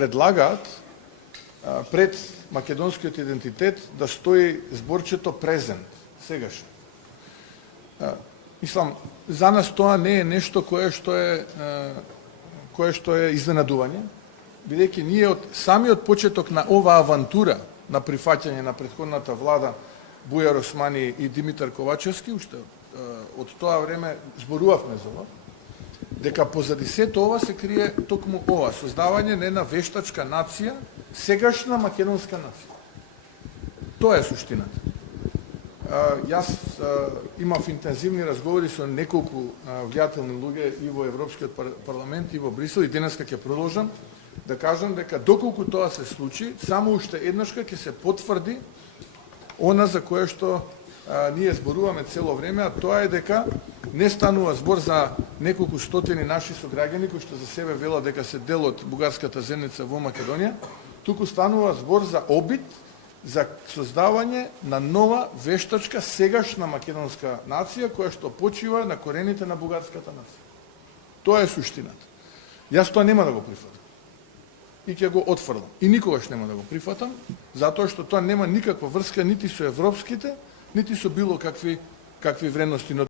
предлагаат пред македонскиот идентитет да стои зборчето презент, сегаш. Мислам, за нас тоа не е нешто кое што е изненадување, бидејќи ние од самиот почеток на оваа авантура на прифаќање на претходната влада Бујар Османи и Димитар Ковачевски, уште од тоа време зборувавме за ова, дека позади сето ова се крие токму ова, создавање на една вештачка нација, сегашна македонска нација. Тоа е суштината. Јас имав интензивни разговори со неколку влијателни луѓе и во Европскиот парламент и во Брисел, и денеска ќе продолжам да кажам дека доколку тоа се случи, само уште еднашка ќе се потврди она за кое што ние зборуваме цело време, а тоа е дека не станува збор за неколку стотини наши сограѓани кои што за себе велат дека се дел од бугарската земјица во Македонија, туку станува збор за обид за создавање на нова вештачка сегашна македонска нација која што почива на корените на бугарската нација. Тоа е суштината. Јас тоа нема да го прифатам. И ќе го отфрлам. И никогаш нема да го прифатам, затоа што тоа нема никаква врска нити со европските, нити со било какви вредности.